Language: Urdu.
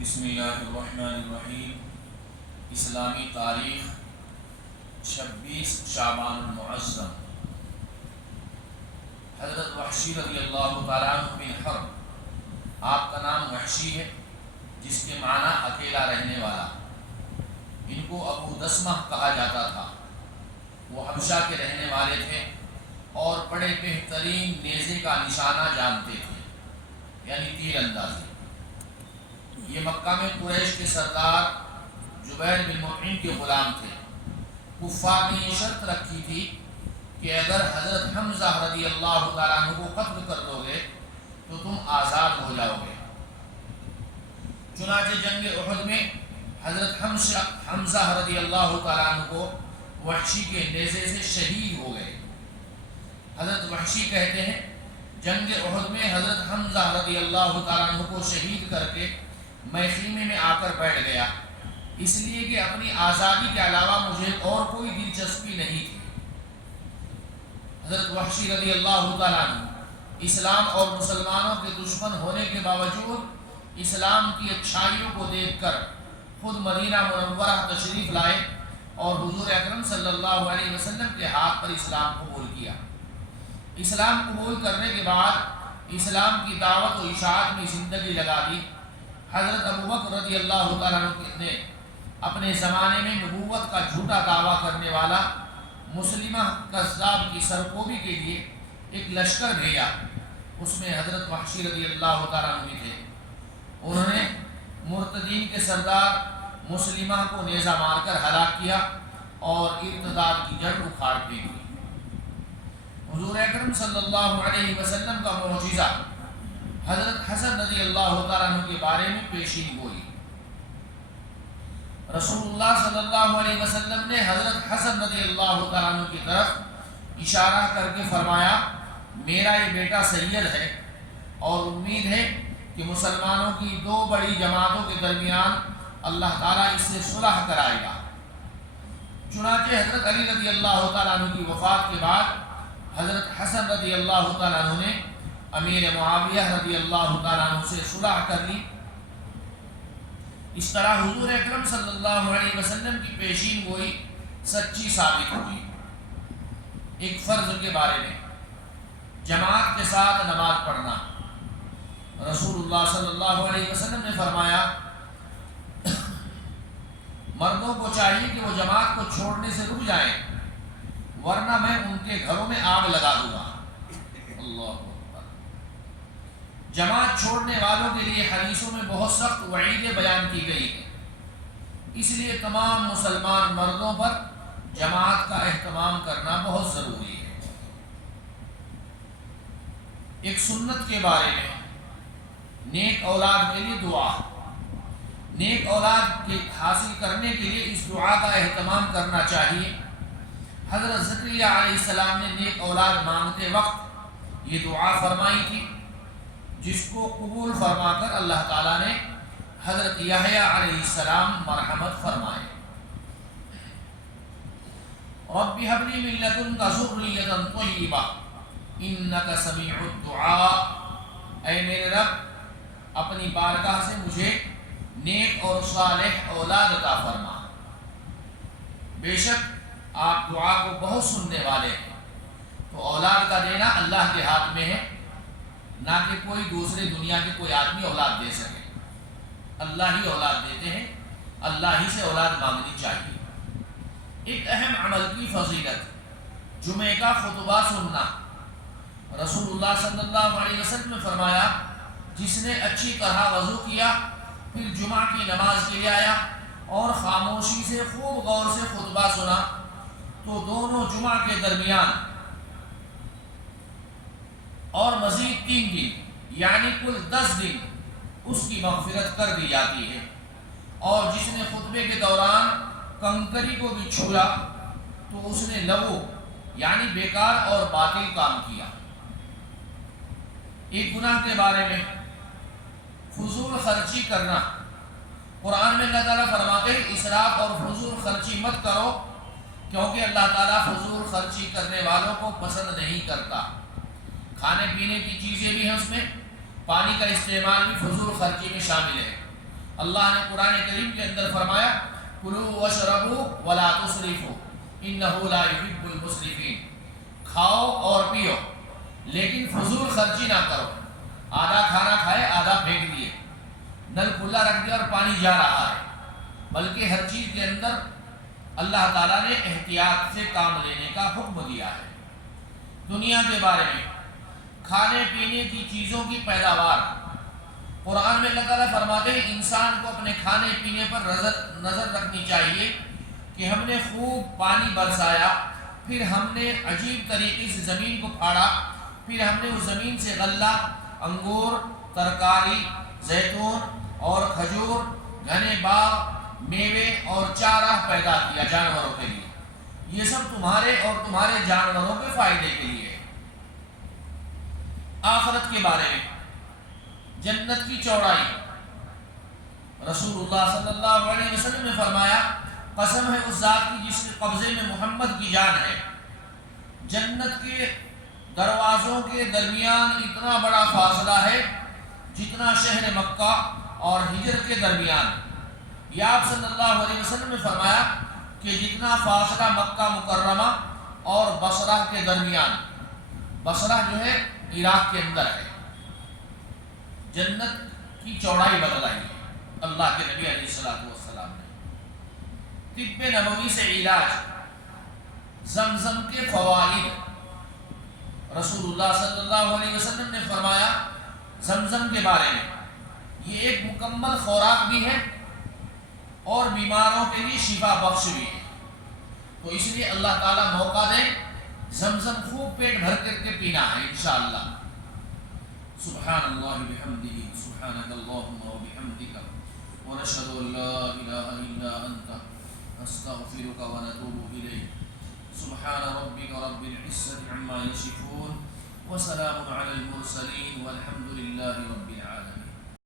بسم اللہ الرحمن الرحیم۔ اسلامی تاریخ 26 شعبان المعظم۔ حضرت وحشی رضی اللہ تعالیٰ عنہ بن حرب، آپ کا نام وحشی ہے جس کے معنی اکیلا رہنے والا۔ ان کو ابو دسمہ کہا جاتا تھا۔ وہ حبشہ کے رہنے والے تھے اور بڑے بہترین نیزے کا نشانہ جانتے تھے، یعنی تیر اندازی۔ یہ مکہ میں قریش کے سردار جبیر بن مطعم کے غلام تھے۔ کفار نے یہ شرط رکھی تھی کہ اگر حضرت حمزہ رضی اللہ تعالیٰ عنہ کو قتل کر دو گے تو تم آزاد ہو جاؤ گے۔ چنانچہ جنگ احد میں حضرت حمزہ رضی اللہ تعالیٰ عنہ کو وحشی کے نیزے سے شہید ہو گئے۔ حضرت وحشی کہتے ہیں جنگ احد میں حضرت حمزہ رضی اللہ تعالیٰ عنہ کو شہید کر کے میں خیمے میں آ کر بیٹھ گیا، اس لیے کہ اپنی آزادی کے علاوہ مجھے اور کوئی دلچسپی نہیں تھی۔ حضرت وحشی رضی اللہ تعالیٰ عنہ اسلام اور مسلمانوں کے دشمن ہونے کے باوجود اسلام کی اچھائیوں کو دیکھ کر خود مدینہ منورہ تشریف لائے اور حضور اکرم صلی اللہ علیہ وسلم کے ہاتھ پر اسلام قبول کیا۔ اسلام قبول کرنے کے بعد اسلام کی دعوت و اشاعت میں زندگی لگا دی۔ حضرت ابوبکر رضی اللہ تعالیٰ عنہ نے اپنے زمانے میں نبوت کا جھوٹا دعویٰ کرنے والا مسلمہ کذاب کی سرکوبی کے لیے ایک لشکر بھیجا۔ اس میں حضرت وحشی رضی اللہ تعالیٰ عنہ بھی تھے۔ انہوں نے مرتدین کے سردار مسلمہ کو نیزہ مار کر ہلاک کیا اور ارتداد کی جڑ اکھاڑ پھینکی۔ حضور اکرم صلی اللہ علیہ وسلم کا معجزہ حضرت حسن رضی اللہ تعالیٰ عنہ کے بارے میں پیشین گوئی۔ رسول اللہ صلی اللہ علیہ وسلم نے حضرت حسن رضی اللہ تعالیٰ عنہ کی طرف اشارہ کر کے فرمایا، میرا یہ بیٹا سید ہے اور امید ہے کہ مسلمانوں کی دو بڑی جماعتوں کے درمیان اللہ تعالیٰ اس سے صلح کرائے گا۔ چنانچہ حضرت علی رضی اللہ تعالیٰ عنہ کی وفات کے بعد حضرت حسن رضی اللہ تعالیٰ عنہ نے امیر معاویہ رضی اللہ تعالیٰ عنہ سے صلح کر لی۔ اس طرح حضور اکرم صلی اللہ علیہ وسلم کی پیشین گوئی سچی ثابت ہوئی۔ ایک فرض کے بارے میں جماعت کے ساتھ نماز پڑھنا، رسول اللہ صلی اللہ علیہ وسلم نے فرمایا مردوں کو چاہیے کہ وہ جماعت کو چھوڑنے سے رک جائیں ورنہ میں ان کے گھروں میں آگ لگا دوں گا۔ اللہ جماعت چھوڑنے والوں کے لیے حدیثوں میں بہت سخت وعیدیں بیان کی گئی ہیں، اس لیے تمام مسلمان مردوں پر جماعت کا اہتمام کرنا بہت ضروری ہے۔ ایک سنت کے بارے میں نیک اولاد کے لیے دعا، نیک اولاد کے حاصل کرنے کے لیے اس دعا کا اہتمام کرنا چاہیے۔ حضرت زکریا علیہ السلام نے نیک اولاد مانگتے وقت یہ دعا فرمائی تھی، جس کو قبول فرما کر اللہ تعالیٰ نے حضرت یحییٰ علیہ السلام مرحمت فرمائے۔ رب هب لي من لدنك ذرية طيبة إنك سميع الدعاء، اے میرے رب اپنی بارگاہ سے مجھے نیک اور صالح اولاد عطا فرما، بے شک آپ دعا کو بہت سننے والے ہیں۔ تو اولاد کا دینا اللہ کے ہاتھ میں ہے، نہ کہ کوئی دوسرے دنیا کے کوئی آدمی اولاد دے سکے۔ اللہ ہی اولاد دیتے ہیں، اللہ ہی سے اولاد مانگنی چاہیے۔ ایک اہم عمل کی فضیلت جمعہ کا خطبہ سننا۔ رسول اللہ صلی اللہ علیہ وسلم نے فرمایا جس نے اچھی طرح وضو کیا پھر جمعہ کی نماز کے لیے آیا اور خاموشی سے خوب غور سے خطبہ سنا تو دونوں جمعہ کے درمیان اور مزید 3 دن یعنی کل 10 دن اس کی مغفرت کر دی جاتی ہے۔ اور جس نے خطبے کے دوران کنکری کو بھی چھویا تو اس نے لغو یعنی بیکار اور باطل کام کیا۔ ایک گناہ کے بارے میں فضول خرچی کرنا، قرآن میں اللہ تعالیٰ فرماتے ہیں اسراف اور فضول خرچی مت کرو کیونکہ اللہ تعالیٰ فضول خرچی کرنے والوں کو پسند نہیں کرتا۔ کھانے پینے کی چیزیں بھی ہیں، اس میں پانی کا استعمال بھی فضول خرچی میں شامل ہے۔ اللہ نے قرآن کریم کے اندر فرمایا کلوا واشربوا ولا تسرفوا انہ لا یحب المسرفین، کھاؤ اور پیو لیکن فضول خرچی نہ کرو، آدھا کھانا کھائے آدھا پھینک دیے، نل کھلا رکھ دیا اور پانی جا رہا ہے، بلکہ ہر چیز کے اندر اللہ تعالیٰ نے احتیاط سے کام لینے کا حکم دیا ہے۔ دنیا کے بارے میں کھانے پینے کی چیزوں کی پیداوار، قرآن میں اللہ تعالیٰ فرماتے ہیں انسان کو اپنے کھانے پینے پر نظر رکھنی چاہیے کہ ہم نے خوب پانی برسایا، پھر ہم نے عجیب طریقے سے زمین کو پھاڑا، پھر ہم نے اس زمین سے غلہ، انگور، ترکاری، زیتون اور کھجور، گھنے باغ، میوے اور چارہ پیدا کیا جانوروں کے لیے، یہ سب تمہارے اور تمہارے جانوروں کے فائدے کے لیے ہے۔ آخرت کے بارے میں جنت کی چوڑائی، رسول اللہ صلی اللہ علیہ وسلم نے فرمایا قسم ہے اس ذات کی جس کے قبضے میں محمد کی جان ہے، جنت کے دروازوں کے درمیان اتنا بڑا فاصلہ ہے جتنا شہر مکہ اور ہجر کے درمیان۔ یا آپ صلی اللہ علیہ وسلم نے فرمایا کہ جتنا فاصلہ مکہ مکرمہ اور بصرہ کے درمیان، بصرہ جو ہے عراق کے اندر ہے، جنت کی چوڑائی بتلائی ہے اللہ کے نبی علیہ السلام نے۔ طب نبوی سے علاج، زمزم کے فوائد، رسول اللہ صلی اللہ علیہ وسلم نے فرمایا زمزم کے بارے میں یہ ایک مکمل خوراک بھی ہے اور بیماروں کے لیے شفا بخش بھی ہے، تو اس لیے اللہ تعالیٰ موقع دے زمزم خوب پیٹ بھر کر کے پینا ہے انشاءاللہ۔ سبحان اللہ بحمدہ، سبحانک اللہم وبحمدک، ونشہد ان لا الہ الا انت، نستغفرک ونتوب الیک۔ سبحان ربک رب العزة عما یصفون، وسلام علی المرسلین، والحمد للہ رب العالمین۔